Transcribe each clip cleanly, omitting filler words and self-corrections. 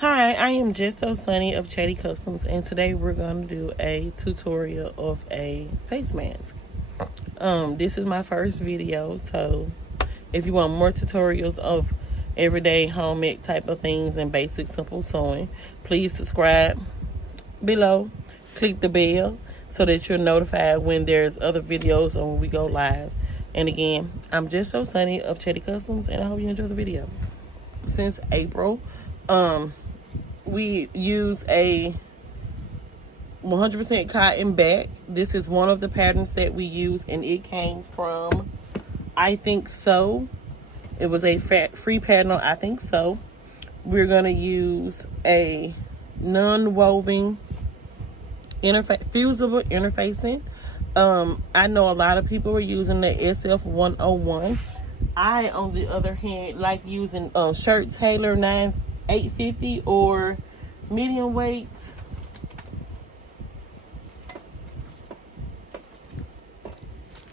Hi, I am Just So Sunny of Chatty Customs, and today we're going to do a tutorial of a face mask. This is my first video, so if you want more tutorials of everyday homemade type of things and basic simple sewing, please subscribe below, click the bell so that you're notified when there's other videos or when we go live. And again, I'm Just So Sunny of Chatty Customs, and I hope you enjoy the video. Since April, we use a 100% cotton back. This is one of the patterns that we use, and it came from I Think So. It was a free pattern on I Think So. We're going to use a non-woven fusible interfacing. I know a lot of people are using the SF101. I, on the other hand, like using shirt tailor 850 or medium weight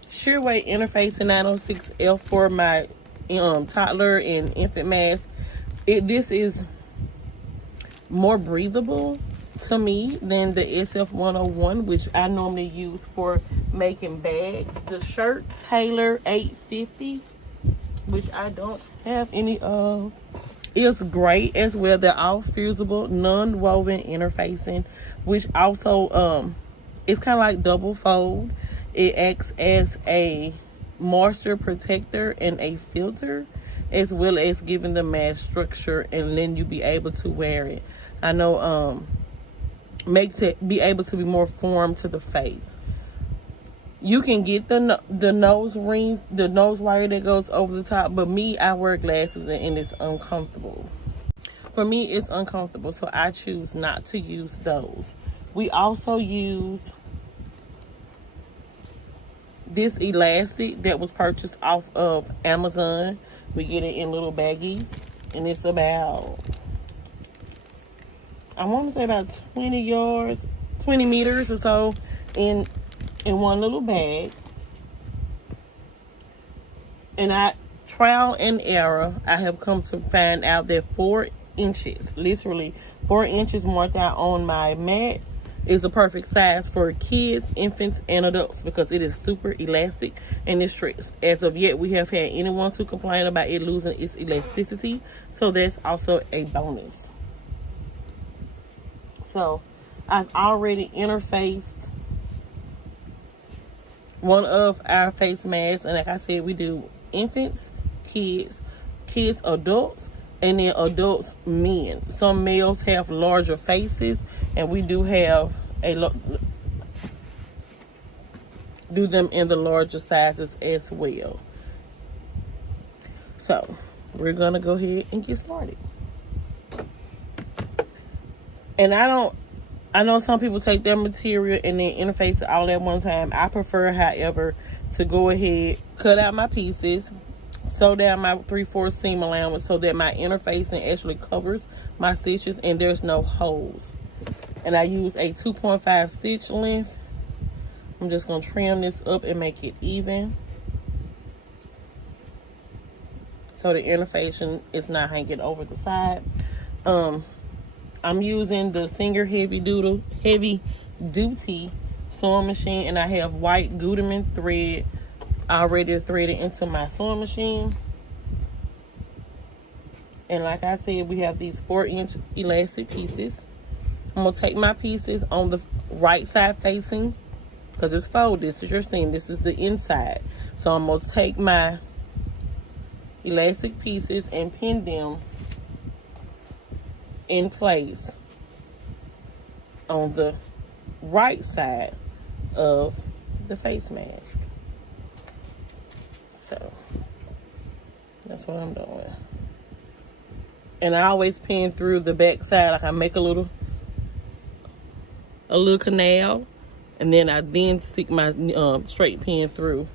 sheer weight interfacing 906F for my toddler and infant mask. This is more breathable to me than the SF101, which I normally use for making bags. The shirt tailor 850, which I don't have any of, is great as well. They're all fusible, non-woven interfacing, which also it's kind of like double fold. It acts as a moisture protector and a filter, as well as giving the mask structure, and then you be able to wear it. I know makes it be able to be more formed to the face. You can get the nose rings, the nose wire that goes over the top, but me, I wear glasses and it's uncomfortable. For me, it's uncomfortable, so I choose not to use those. We also use this elastic that was purchased off of Amazon. We get it in little baggies, and it's about, I want to say about 20 meters or so in one little bag. And trial and error, I have come to find out that 4 inches, literally 4 inches marked out on my mat, is a perfect size for kids, infants, and adults, because it is super elastic and it stretches. As of yet, we have had anyone to complain about it losing its elasticity, so that's also a bonus. So I've already interfaced one of our face masks, and like I said, we do infants, kids, adults, and then adults, men. Some males have larger faces, and we do have do them in the larger sizes as well. So we're gonna go ahead and get started. And I know some people take their material and then interface it all at one time. I prefer, however, to go ahead, cut out my pieces, sew down my 3/4 seam allowance so that my interfacing actually covers my stitches and there's no holes. And I use a 2.5 stitch length. I'm just going to trim this up and make it even, so the interfacing is not hanging over the side. I'm using the Singer heavy duty sewing machine, and I have white Gutermann thread already threaded into my sewing machine. And like I said, we have these 4-inch elastic pieces. I'm gonna take my pieces on the right side facing, because it's folded. This is your seam, this is the inside. So I'm gonna take my elastic pieces and pin them in place on the right side of the face mask. So that's what I'm doing. And I always pin through the back side, like I make a little canal, and then I stick my straight pin through.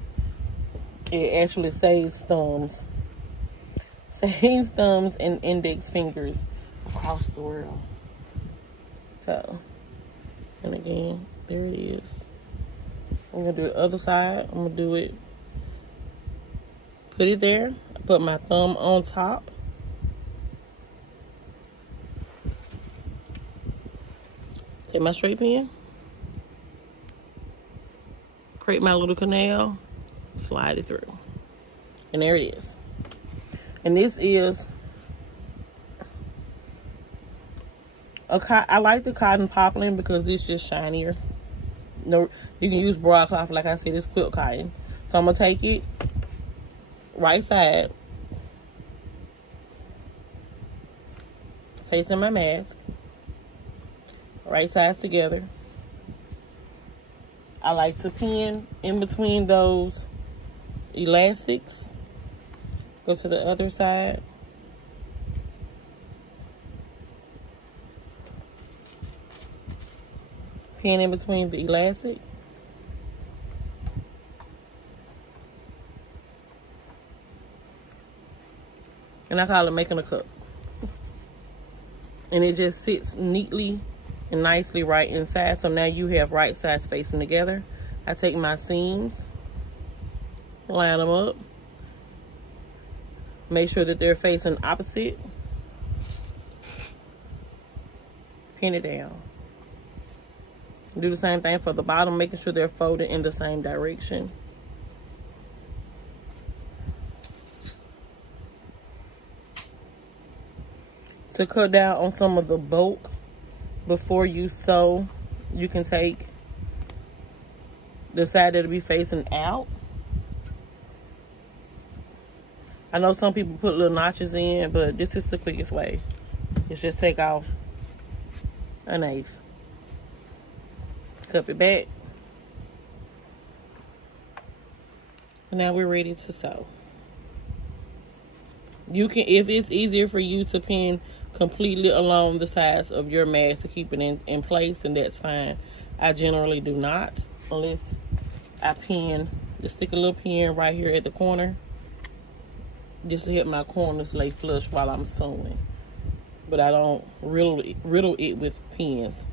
It actually saves thumbs and index fingers across the world. So, and again, there it is. I'm gonna do the other side. I'm gonna do it, put it there, put my thumb on top, Take my straight pin, create my little canal, slide it through. And there it is. And this is I like the cotton poplin because it's just shinier. No, you can use broadcloth, like I said, it's quilt cotton. So I'm gonna take it right side, facing my mask, right sides together. I like to pin in between those elastics. Go to the other side. Pin in between the elastic. And I call it making a cup. And it just sits neatly and nicely right inside. So now you have right sides facing together. I take my seams, line them up. Make sure that they're facing opposite. Pin it down. Do the same thing for the bottom, making sure they're folded in the same direction. To cut down on some of the bulk before you sew, you can take the side that'll be facing out. I know some people put little notches in, but this is the quickest way. It's just take off an eighth. Cup it back. And now we're ready to sew. You can, if it's easier for you to pin completely along the sides of your mask to keep it in place, then that's fine. I generally do not, unless I just stick a little pin right here at the corner, just to help my corners lay flush while I'm sewing. But I don't riddle it with pins.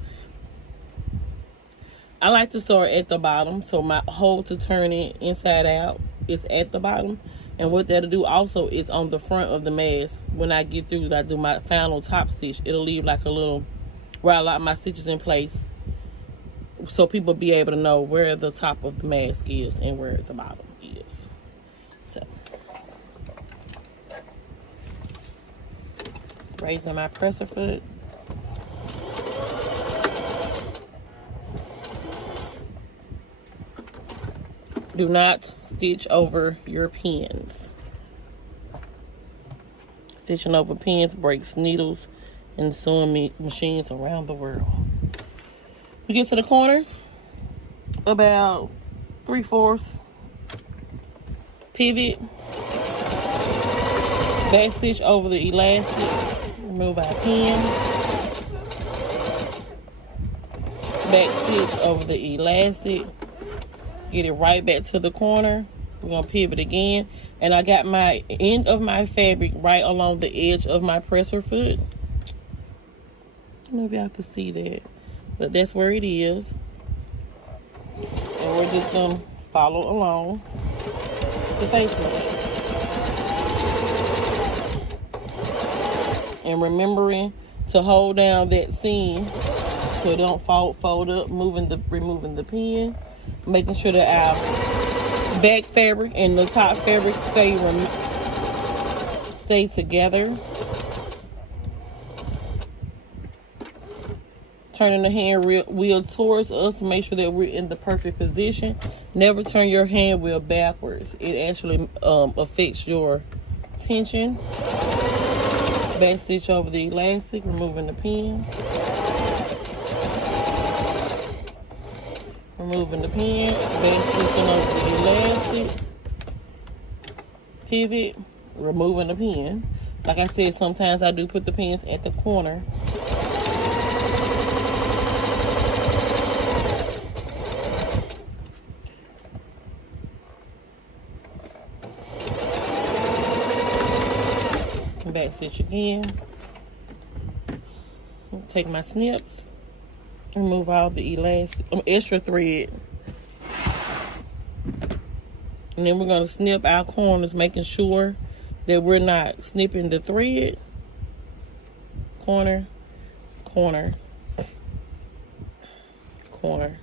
I like to start at the bottom, so my hole to turn it inside out is at the bottom. And what that'll do also is on the front of the mask, when I get through, I do my final top stitch, it'll leave like a little, where I lock my stitches in place, so people be able to know where the top of the mask is and where the bottom is. So, raising my presser foot. Do not stitch over your pins. Stitching over pins breaks needles and sewing machines around the world. We get to the corner, about 3/4. Pivot. Back stitch over the elastic. Remove our pin. Back stitch over the elastic. Get it right back to the corner. We're gonna pivot again. And I got my end of my fabric right along the edge of my presser foot. I don't know if y'all can see that, but that's where it is. And we're just gonna follow along the face mask. And remembering to hold down that seam so it don't fold up, removing the pin. Making sure that our back fabric and the top fabric stay together. Turning the hand wheel towards us to make sure that we're in the perfect position. Never turn your hand wheel backwards. It actually affects your tension. Back stitch over the elastic, removing the pin. Removing the pin, back stitching over the elastic, pivot, removing the pin. Like I said, sometimes I do put the pins at the corner. Back stitch again. Take my snips. Remove all the elastic, extra thread. And then we're going to snip our corners, making sure that we're not snipping the thread. Corner, corner. corner.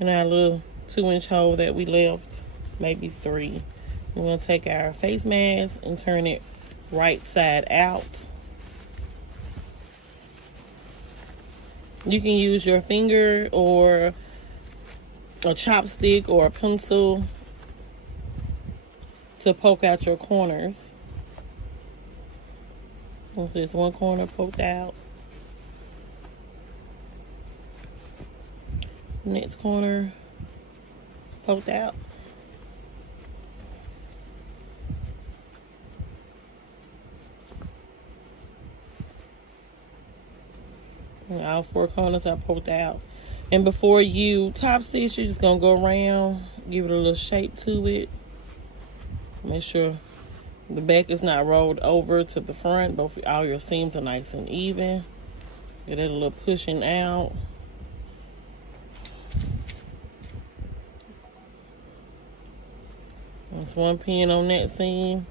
And our little 2-inch hole that we left, maybe 3. We're going to take our face mask and turn it right side out. You can use your finger or a chopstick or a pencil to poke out your corners. There's one corner poked out. Next corner poked out. And all 4 corners are poked out. And before you top stitch, you're just gonna go around, give it a little shape to it. Make sure the back is not rolled over to the front. All your seams are nice and even. Get it a little pushing out. That's 1 pin on that seam.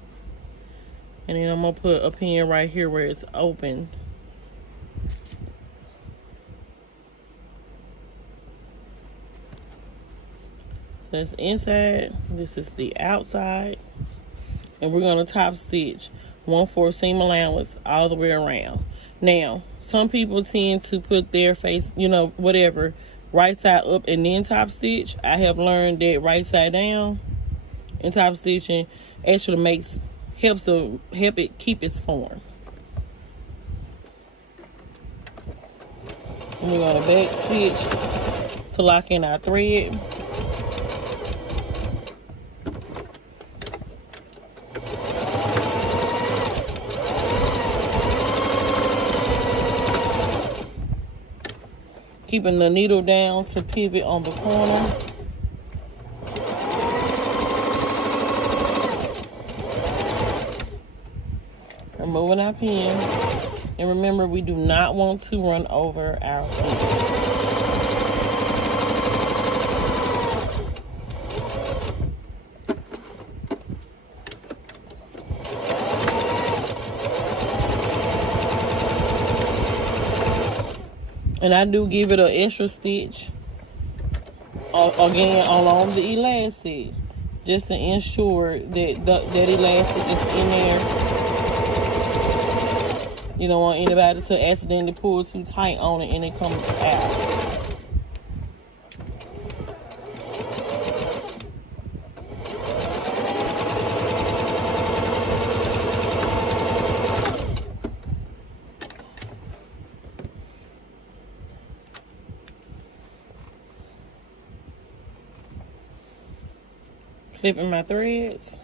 And then I'm gonna put a pin right here where it's open. So that's inside, this is the outside. And we're gonna top stitch 1/4 seam allowance all the way around. Now, some people tend to put their face, whatever, right side up and then top stitch. I have learned that right side down and top stitching actually help it keep its form. And we're gonna back stitch to lock in our thread. Keeping the needle down to pivot on the corner. Removing our pin. And remember, we do not want to run over our pins. And I do give it an extra stitch again along the elastic, just to ensure that that elastic is in there. You don't want anybody to accidentally pull too tight on it and it comes out. Clipping my threads.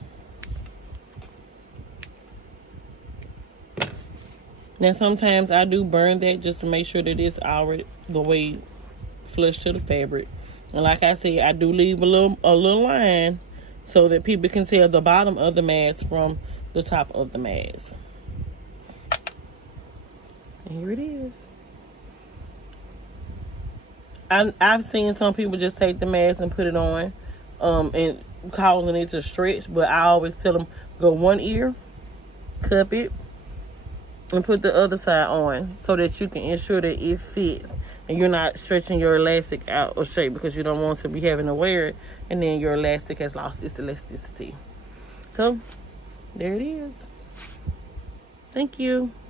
Now sometimes I do burn that just to make sure that it's already the way flush to the fabric. And like I said, I do leave a little line so that people can see the bottom of the mask from the top of the mask. And here it is. I've seen some people just take the mask and put it on, and causing it to stretch, but I always tell them go one ear, cup it, and put the other side on so that you can ensure that it fits and you're not stretching your elastic out of shape, because you don't want to be having to wear it and then your elastic has lost its elasticity. So there it is. Thank you.